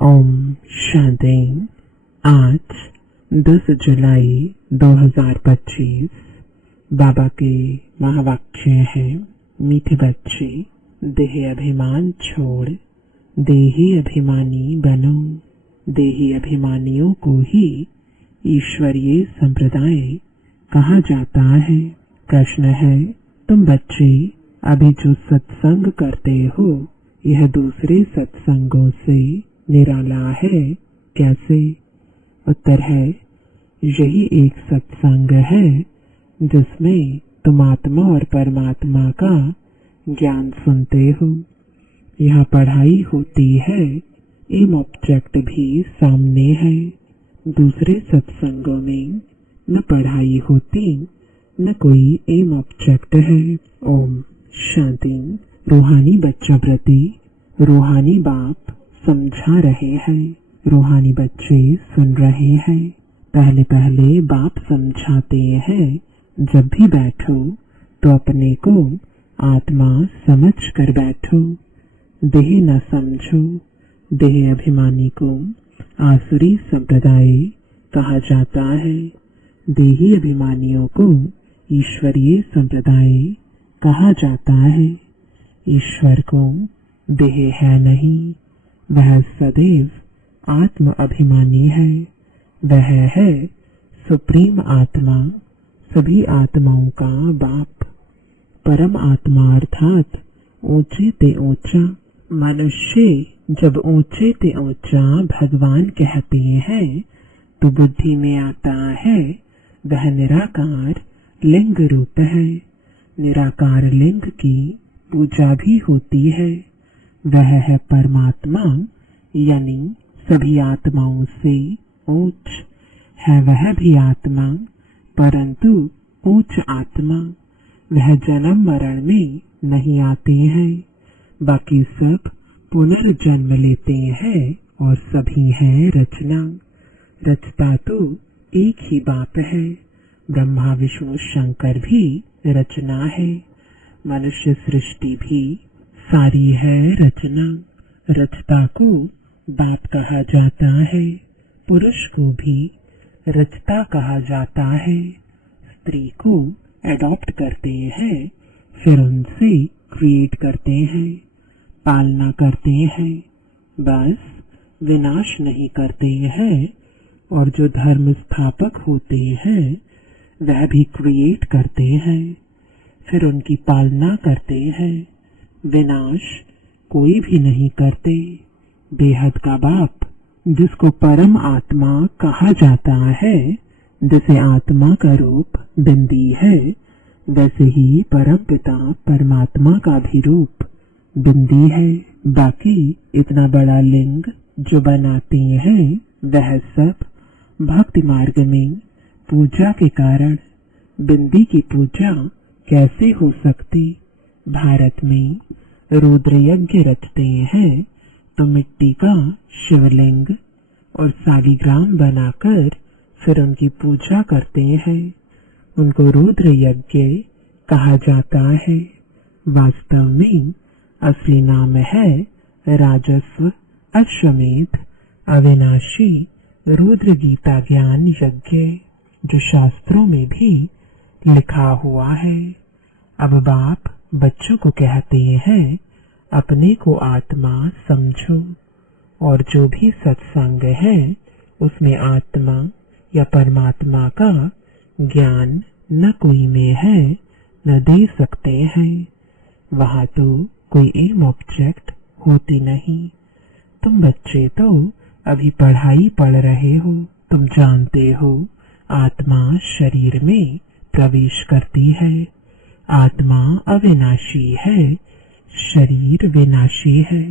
ओम शांति। आज 10 जुलाई 2025 बाबा के महावाक्य है, मीठे बच्चे, देह अभिमान छोड़ देही अभिमानी बनो। देही अभिमानियों को ही ईश्वरीय संप्रदाय कहा जाता है। प्रश्न है, तुम बच्चे अभी जो सत्संग करते हो यह दूसरे सत्संगों से निराला है, कैसे? उत्तर है, यही एक सत्संग है जिसमें तुम आत्मा और परमात्मा का ज्ञान सुनते हो। यहाँ पढ़ाई होती है, एम ऑब्जेक्ट भी सामने है। दूसरे सत्संगों में न पढ़ाई होती न कोई एम ऑब्जेक्ट है। ओम शांति। रूहानी बच्चों प्रति रूहानी बाप समझा रहे हैं, रूहानी बच्चे सुन रहे हैं। पहले पहले बाप समझाते हैं, जब भी बैठो तो अपने को आत्मा समझ कर बैठो, देह न समझो। देह अभिमानी को आसुरी संप्रदाय कहा जाता है, देही अभिमानियों को ईश्वरीय संप्रदाय कहा जाता है। ईश्वर को देह है नहीं, वह सदैव आत्म अभिमानी है। वह है सुप्रीम आत्मा, सभी आत्माओं का बाप, परम आत्मा अर्थात ऊंचे ते ऊंचा। मनुष्य जब ऊंचे ते ऊंचा भगवान कहते हैं तो बुद्धि में आता है वह निराकार लिंग रूप है। निराकार लिंग की पूजा भी होती है। वह है परमात्मा, यानी सभी आत्माओं से ऊंच है। वह भी आत्मा, परंतु ऊंच आत्मा। वह जन्म मरण में नहीं आते हैं, बाकी सब पुनर्जन्म लेते हैं और सभी हैं रचना। रचता तो एक ही बाप है, ब्रह्मा विष्णु शंकर भी रचना है। मनुष्य सृष्टि भी सारी है रचना। रचता को बाप कहा जाता है, पुरुष को भी रचता कहा जाता है। स्त्री को एडॉप्ट करते हैं, फिर उनसे क्रिएट करते हैं, पालना करते हैं, बस विनाश नहीं करते हैं। और जो धर्म स्थापक होते हैं वह भी क्रिएट करते हैं, फिर उनकी पालना करते हैं। विनाश कोई भी नहीं करते। बेहद का बाप, जिसको परम आत्मा कहा जाता है, जिसे आत्मा का रूप बिंदी है, वैसे ही परम पिता परमात्मा का भी रूप बिंदी है। बाकी इतना बड़ा लिंग जो बनाते हैं वह सब भक्ति मार्ग में पूजा के कारण। बिंदी की पूजा कैसे हो सकती? भारत में रुद्र यज्ञ रचते हैं तो मिट्टी का शिवलिंग और सालिग्राम बनाकर फिर उनकी पूजा करते हैं। उनको रुद्र यज्ञ कहा जाता है। वास्तव में असली नाम है राजस्व अश्वमेध अविनाशी रुद्र गीता ज्ञान यज्ञ, जो शास्त्रों में भी लिखा हुआ है। अब बाप बच्चों को कहते हैं, अपने को आत्मा समझो और जो भी सत्संग है उसमें आत्मा या परमात्मा का ज्ञान न कोई में है न दे सकते हैं। वहाँ तो कोई एम ऑब्जेक्ट होती नहीं। तुम बच्चे तो अभी पढ़ाई पढ़ रहे हो। तुम जानते हो आत्मा शरीर में प्रवेश करती है। आत्मा अविनाशी है, शरीर विनाशी है।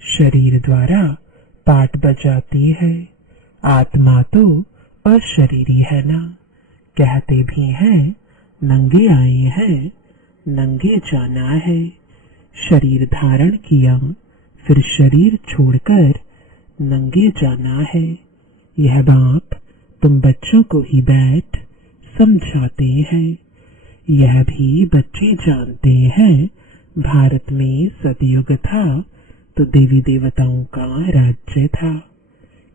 शरीर द्वारा पाठ बजाती है। आत्मा तो अशरीरी है ना। कहते भी हैं, नंगे आए हैं नंगे जाना है। शरीर धारण किया, फिर शरीर छोड़कर नंगे जाना है। यह बाप तुम बच्चों को ही बैठ समझाते हैं। यह भी बच्चे जानते हैं, भारत में सतयुग था तो देवी देवताओं का राज्य था,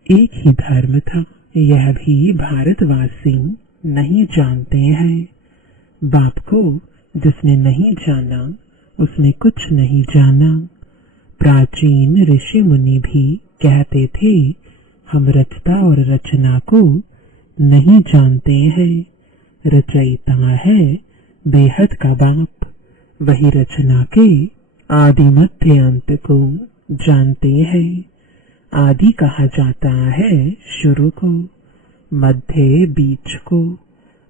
एक ही धर्म था। यह भी भारतवासी नहीं जानते हैं। बाप को जिसने नहीं जाना उसने कुछ नहीं जाना। प्राचीन ऋषि मुनि भी कहते थे, हम रचता और रचना को नहीं जानते हैं। रचयिता है बेहद का बाप, वही रचना के आदि मध्य अंत को जानते हैं। आदि कहा जाता है शुरू को, मध्य बीच को।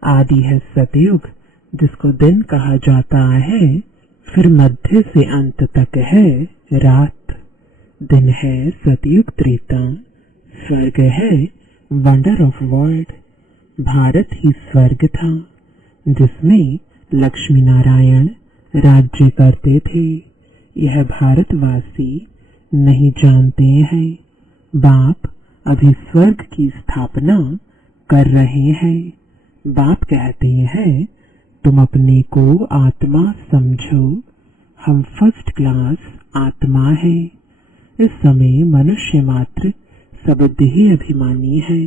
आदि है सतयुग जिसको दिन कहा जाता है, फिर मध्य से अंत तक है रात। दिन है सतयुग त्रेता, स्वर्ग है वंडर ऑफ वर्ल्ड। भारत ही स्वर्ग था जिसमें लक्ष्मी नारायण राज्य करते थे। यह भारतवासी नहीं जानते हैं। बाप अभी स्वर्ग की स्थापना कर रहे हैं। बाप कहते हैं, तुम अपने को आत्मा समझो, हम फर्स्ट क्लास आत्मा है। इस समय मनुष्य मात्र सब देह अभिमानी है।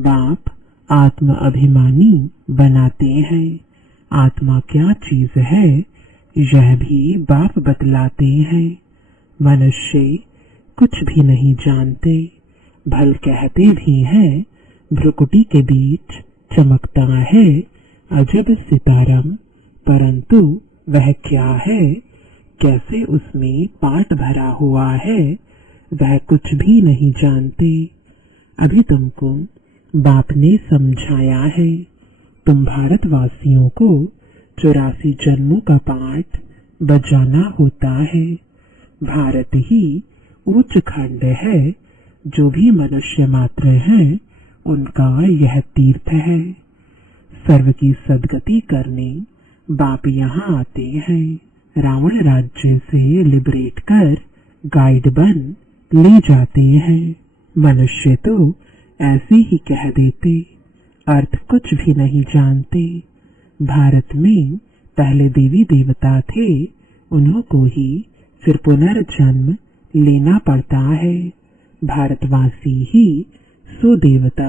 बाप आत्म अभिमानी बनाते हैं। आत्मा क्या चीज है यह भी बाप बतलाते हैं। मनुष्य कुछ भी नहीं जानते, भल कहते भी हैं भ्रुकुटी के बीच चमकता है अजब सितारम, परंतु वह क्या है, कैसे उसमें पाट भरा हुआ है, वह कुछ भी नहीं जानते। अभी तुमको बाप ने समझाया है। तुम भारतवासियों को 84 जन्मों का पाठ बजाना होता है। भारत ही उच्च खंड है। जो भी मनुष्य मात्र हैं उनका यह तीर्थ है। सर्व की सदगति करने बाप यहाँ आते हैं। रावण राज्य से लिबरेट कर गाइड बन ले जाते हैं। मनुष्य तो ऐसे ही कह देते, अर्थ कुछ भी नहीं जानते। भारत में पहले देवी देवता थे, उन्हों को ही फिर पुनर्जन्म लेना पड़ता है। भारतवासी ही सो देवता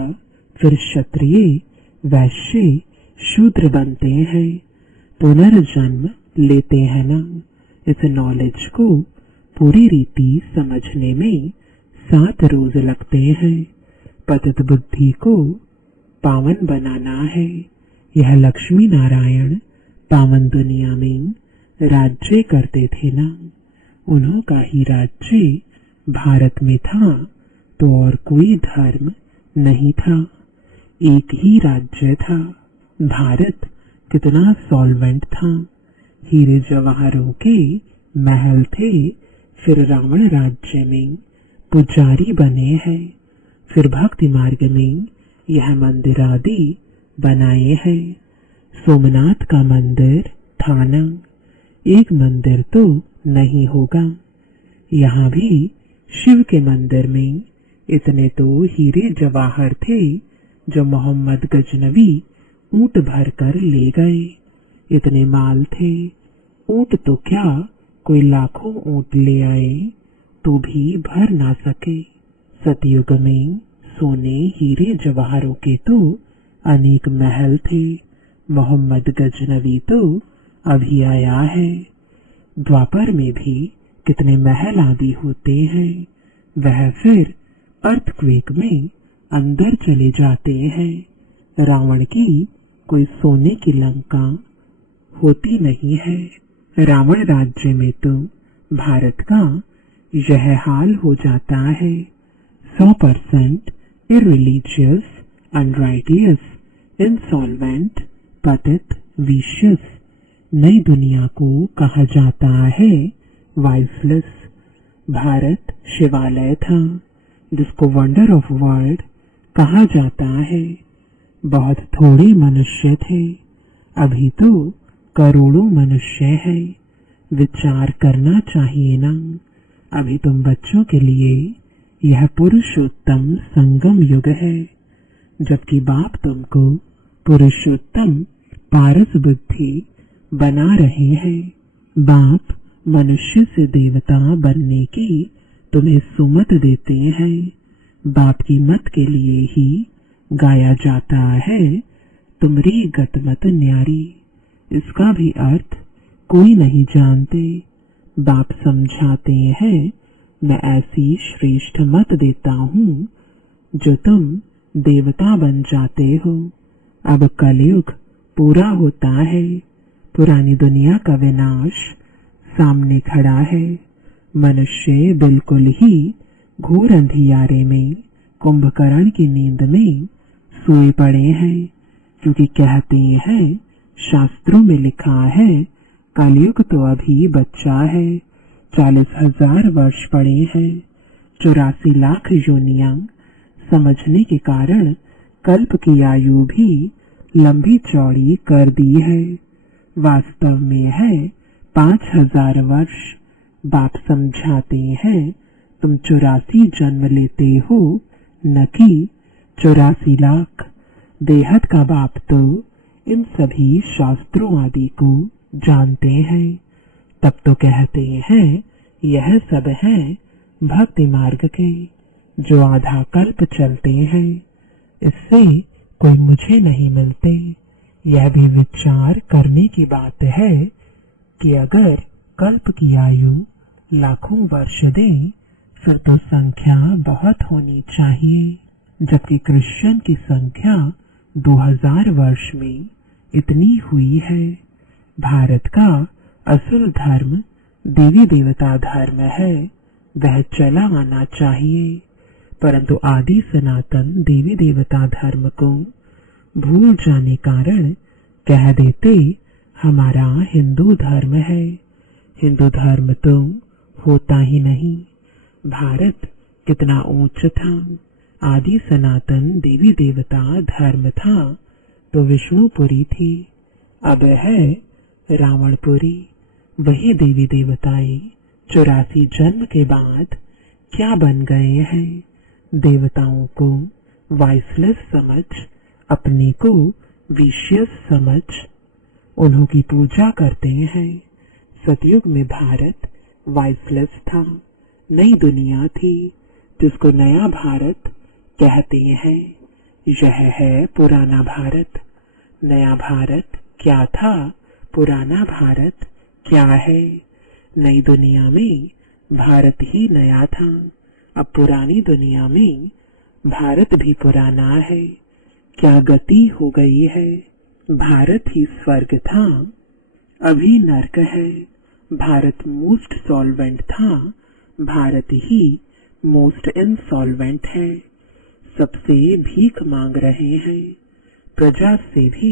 फिर क्षत्रिय वैश्य शूद्र बनते हैं, पुनर्जन्म लेते हैं ना। इस नॉलेज को पूरी रीति समझने में 7 रोज लगते हैं। पतित बुद्धि को पावन बनाना है। यह लक्ष्मी नारायण पावन दुनिया में राज्य करते थे ना, उन्हों का ही राज्य भारत में था, तो और कोई धर्म नहीं था, एक ही राज्य था। भारत कितना सॉल्वेंट था। हीरे जवाहरों के महल थे, फिर रावण राज्य में पुजारी बने हैं, फिर भक्ति मार्ग में यह मंदिर आदि बनाए हैं। सोमनाथ का मंदिर था ना, एक मंदिर तो नहीं होगा। यहाँ भी शिव के मंदिर में इतने तो हीरे जवाहर थे जो मोहम्मद गजनवी ऊंट भर कर ले गए। इतने माल थे, ऊंट तो क्या कोई लाखों ऊंट ले आए तो भी भर ना सके। सतयुग में सोने हीरे जवाहरों के तो अनेक महल थे। मोहम्मद गजनवी तो अभी आया है। द्वापर में भी कितने महल आदि होते हैं, वह फिर अर्थक्वेक में अंदर चले जाते हैं। रावण की कोई सोने की लंका होती नहीं है। रावण राज्य में तो भारत का यह हाल हो जाता है। 100% irreligious, unrighteous, insolvent, पतित, vicious। नई दुनिया को कहा जाता है वाइसलेस। भारत शिवालय था जिसको वंडर ऑफ वर्ल्ड कहा जाता है। बहुत थोड़े मनुष्य थे, अभी तो करोड़ों मनुष्य है। विचार करना चाहिए ना। अभी तुम बच्चों के लिए यह पुरुषोत्तम संगम युग है, जबकि बाप तुमको पुरुषोत्तम पारस बुद्धि बना रहे हैं। बाप मनुष्य से देवता बनने की तुम्हें सुमत देते हैं। बाप की मत के लिए ही गाया जाता है, तुमरी गतमत न्यारी। इसका भी अर्थ कोई नहीं जानते। बाप समझाते हैं, मैं ऐसी श्रेष्ठ मत देता हूँ जो तुम देवता बन जाते हो। अब कलयुग पूरा होता है, पुरानी दुनिया का विनाश सामने खड़ा है। मनुष्य बिल्कुल ही घोर अंधियारे में कुंभकर्ण की नींद में सोए पड़े हैं, क्योंकि कहते हैं शास्त्रों में लिखा है कलयुग तो अभी बच्चा है। 40,000 वर्ष पड़े हैं। 84 लाख योनियां समझने के कारण कल्प की आयु भी लंबी चौड़ी कर दी है। वास्तव में है 5,000 वर्ष। बाप समझाते हैं, तुम 84 जन्म लेते हो, न कि 84 लाख। देहत का बाप तो इन सभी शास्त्रों आदि को जानते हैं। तब तो कहते हैं यह सब है भक्ति मार्ग के, जो आधा कल्प चलते हैं। इससे कोई मुझे नहीं मिलते। यह भी विचार करने की बात है कि अगर कल्प की आयु लाखों वर्ष दे, फिर तो संख्या बहुत होनी चाहिए, जबकि क्रिश्चियन की संख्या 2000 वर्ष में इतनी हुई है। भारत का असल धर्म देवी देवता धर्म है, वह चला आना चाहिए, परंतु आदि सनातन देवी देवता धर्म को भूल जाने कारण कह देते हमारा हिंदू धर्म है। हिंदू धर्म तो होता ही नहीं। भारत कितना ऊंच था। आदि सनातन देवी देवता धर्म था तो विष्णुपुरी थी, अब है रावणपुरी। वही देवी देवताएं 84 जन्म के बाद क्या बन गए हैं? देवताओं को वाइसलेस समझ, अपने को विशियस समझ उन्हों की पूजा करते हैं। सतयुग में भारत वाइसलेस था, नई दुनिया थी, जिसको नया भारत कहते हैं। यह है पुराना भारत। नया भारत क्या था, पुराना भारत क्या है? नई दुनिया में भारत ही नया था, अब पुरानी दुनिया में भारत भी पुराना है। क्या गति हो गई है? भारत ही स्वर्ग था, अभी नर्क है। भारत मोस्ट सॉल्वेंट था, भारत ही मोस्ट इनसॉल्वेंट है। सबसे भीख मांग रहे हैं, प्रजा से भी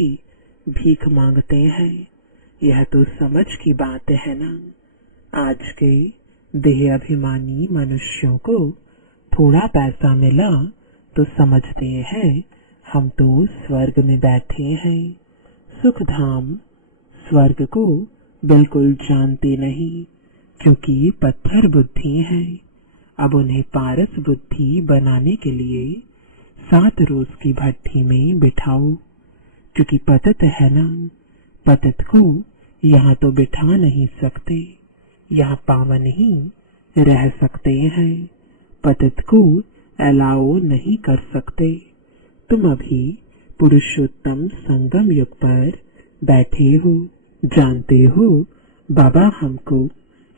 भीख मांगते हैं। यह तो समझ की बात है ना। आज के देह अभिमानी मनुष्यों को थोड़ा पैसा मिला तो समझते हैं हम तो स्वर्ग में बैठे हैं। सुख धाम स्वर्ग को बिल्कुल जानते नहीं, क्योंकि पत्थर बुद्धि है। अब उन्हें पारस बुद्धि बनाने के लिए 7 रोज की भट्टी में बिठाओ, क्योंकि पतित है ना। पतित को यहाँ तो बिठा नहीं सकते, यहाँ पावन ही रह सकते हैं। पतित को अलाउ नहीं कर सकते। तुम अभी पुरुषोत्तम संगम युग पर बैठे हो। जानते हो बाबा हमको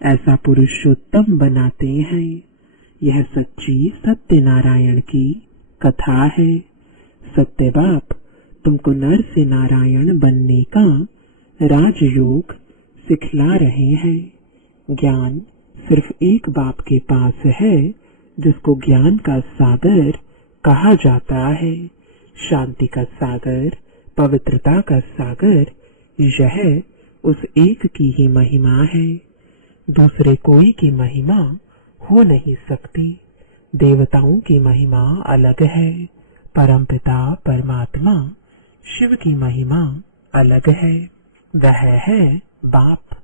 ऐसा पुरुषोत्तम बनाते हैं। यह सच्ची सत्यनारायण की कथा है। सत्य बाप तुमको नर से नारायण बनने का राजयोग सिखला रहे हैं। ज्ञान सिर्फ एक बाप के पास है, जिसको ज्ञान का सागर कहा जाता है। शांति का सागर, पवित्रता का सागर, यह उस एक की ही महिमा है। दूसरे कोई की महिमा हो नहीं सकती। देवताओं की महिमा अलग है, परमपिता परमात्मा शिव की महिमा अलग है। वह है बाप।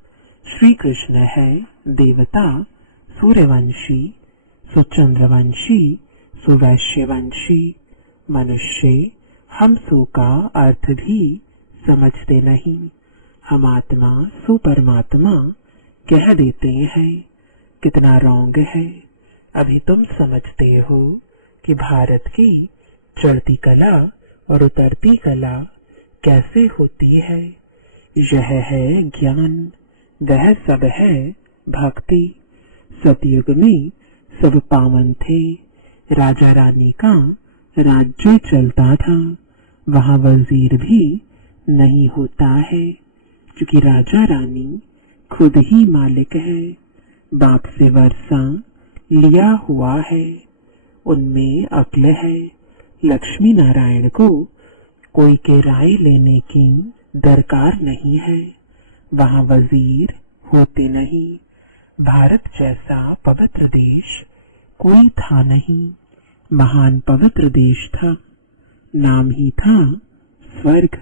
श्री कृष्ण है देवता, सूर्यवंशी, सुचंद्रवंशी, सुवैश्यवंशी। मनुष्य हम सो का अर्थ भी समझते नहीं। हम आत्मा सो परमात्मा कह देते हैं। कितना रॉन्ग है। अभी तुम समझते हो कि भारत की चढ़ती कला और उतरती कला कैसे होती है। यह है ज्ञान, वह सब है भक्ति। सतयुग में सब पावन थे। राजा रानी का राज्य चलता था। वहाँ वजीर भी नहीं होता है, क्योंकि राजा रानी खुद ही मालिक है। बाप से वर्षा लिया हुआ है, उनमें अक्ल है। लक्ष्मी नारायण को कोई के राय लेने की दरकार नहीं है। वहाँ वजीर होते नहीं। भारत जैसा पवित्र देश कोई था नहीं। महान पवित्र देश था। नाम ही था स्वर्ग।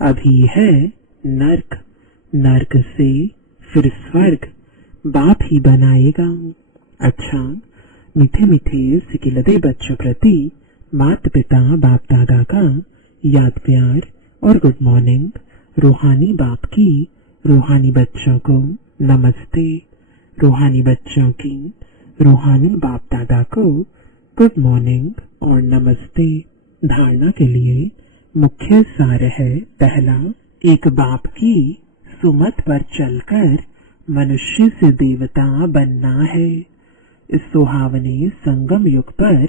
अभी है नर्क। नर्क से फिर स्वर्ग बाप ही बनाएगा। अच्छा, मीठे मीठे सिकिलदे बच्चों प्रति माता पिता बाप दादा का याद प्यार और गुड मॉर्निंग। रूहानी बाप की रूहानी बच्चों को नमस्ते। रूहानी बच्चों की रूहानी बाप दादा को गुड मॉर्निंग और नमस्ते। धारणा के लिए मुख्य सार है। पहला, एक बाप की सुमत पर चलकर मनुष्य से देवता बनना है। इस सुहावने संगम युग पर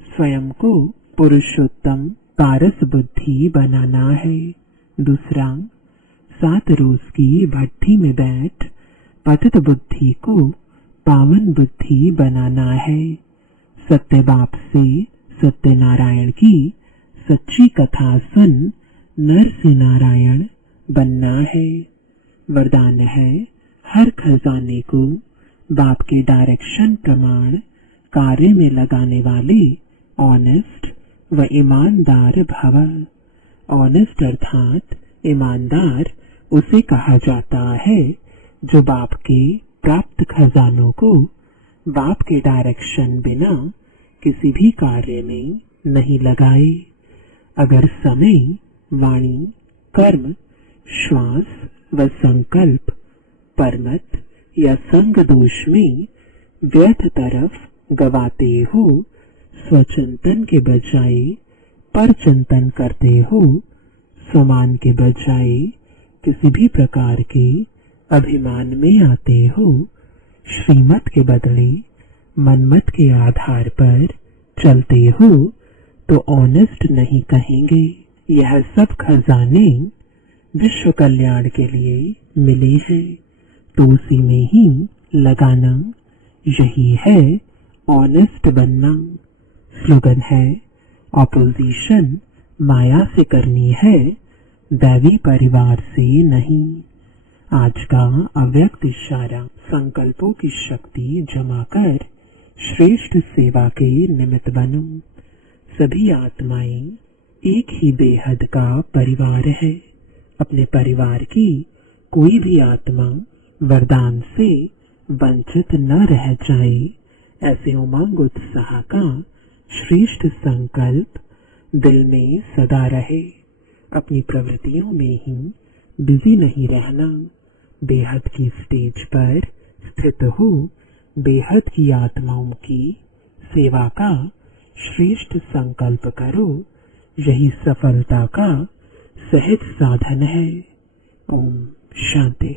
स्वयं को पुरुषोत्तम पारस बुद्धि बनाना है। दूसरा, 7 रोज की भट्टी में बैठ पतित बुद्धि को पावन बुद्धि बनाना है। सत्य बाप से सत्यनारायण की सच्ची कथा सुन नर से नारायण बनना है। वरदान है, हर खजाने को बाप के डायरेक्शन प्रमाण कार्य में लगाने वाले ऑनेस्ट व ईमानदार भव। ऑनेस्ट अर्थात ईमानदार उसे कहा जाता है जो बाप के प्राप्त खजानों को बाप के डायरेक्शन बिना किसी भी कार्य में नहीं लगाए। अगर समय, वाणी, कर्म, श्वास व संकल्प परमत या संग दोष में व्यर्थ तरफ गवाते हो, स्वचिंतन के बजाय पर चिंतन करते हो, स्वमान के बजाय किसी भी प्रकार के अभिमान में आते हो, श्रीमत के बदले मनमत के आधार पर चलते हो, तो ऑनेस्ट नहीं कहेंगे। यह सब खजाने विश्व कल्याण के लिए मिले हैं, तो उसी में ही लगाना। यही है ऑनेस्ट बनना। स्लोगन है, ऑपोजिशन माया से करनी है, दैवी परिवार से नहीं। आज का अव्यक्त इशारा, संकल्पों की शक्ति जमा कर श्रेष्ठ सेवा के निमित्त बनो। सभी आत्माएं एक ही बेहद का परिवार है। अपने परिवार की कोई भी आत्मा वरदान से वंचित न रह जाए, ऐसे उमंग उत्साह का श्रेष्ठ संकल्प दिल में सदा रहे। अपनी प्रवृत्तियों में ही बिजी नहीं रहना। बेहद की स्टेज पर स्थित हो बेहद की आत्माओं की सेवा का श्रेष्ठ संकल्प करो। यही सफलता का सहज साधन है। ओम शांति।